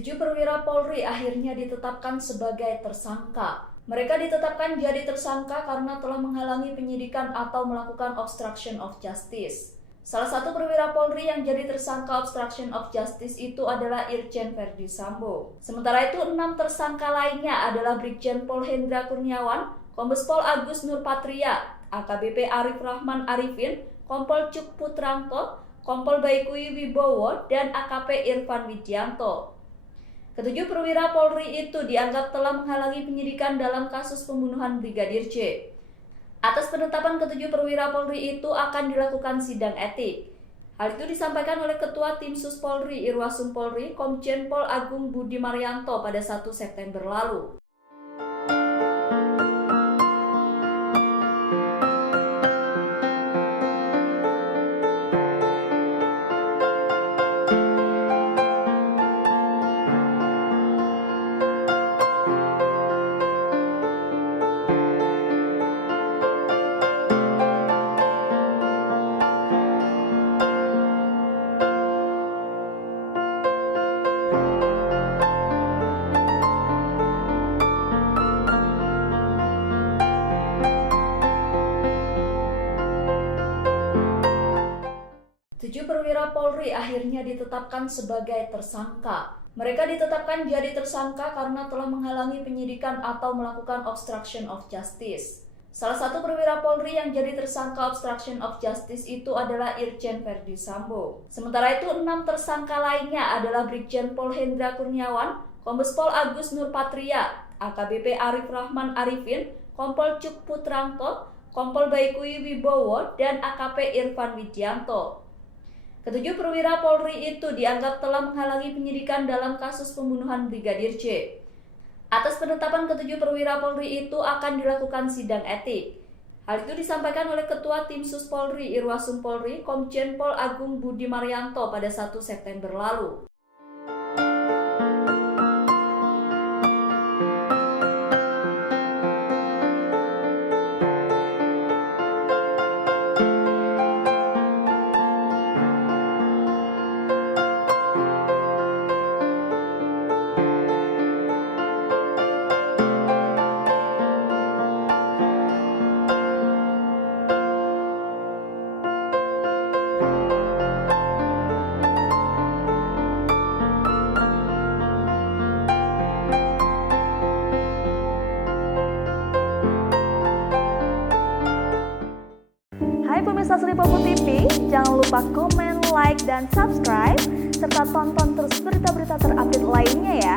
7 perwira Polri akhirnya ditetapkan sebagai tersangka. Mereka ditetapkan jadi tersangka karena telah menghalangi penyidikan atau melakukan obstruction of justice. Salah satu perwira Polri yang jadi tersangka obstruction of justice itu adalah Irjen Verdi Sambo. Sementara itu 6 tersangka lainnya adalah Brigjen Pol Hendra Kurniawan, Kombes Pol Agus Nurpatria, AKBP Arif Rahman Arifin, Kompol Cuk Putranto, Kompol Baikui Wibowo, dan AKP Irfan Widianto. Ketujuh perwira Polri itu dianggap telah menghalangi penyidikan dalam kasus pembunuhan Brigadir J. Atas penetapan ketujuh perwira Polri itu akan dilakukan sidang etik. Hal itu disampaikan oleh Ketua Tim Sus Polri Irwasum Polri Komjen Pol Agung Budi Maryanto pada 1 September lalu. Tujuh perwira Polri akhirnya ditetapkan sebagai tersangka. Mereka ditetapkan jadi tersangka karena telah menghalangi penyidikan atau melakukan obstruction of justice. Salah satu perwira Polri yang jadi tersangka obstruction of justice itu adalah Irjen Verdi Sambo. Sementara itu 6 tersangka lainnya adalah Brigjen Pol Hendra Kurniawan, Kombes Pol Agus Nurpatria, AKBP Arif Rahman Arifin, Kompol Cuk Putranto, Kompol Baikui Wibowo, dan AKP Irfan Widianto. Ketujuh perwira Polri itu dianggap telah menghalangi penyidikan dalam kasus pembunuhan Brigadir J. Atas penetapan ketujuh perwira Polri itu akan dilakukan sidang etik. Hal itu disampaikan oleh Ketua Tim Sus Polri Irwasum Polri Komjen Pol Agung Budi Maryanto pada 1 September lalu. Hai pemirsa Sri Popo TV, jangan lupa komen, like, dan subscribe, serta tonton terus berita-berita terupdate lainnya ya.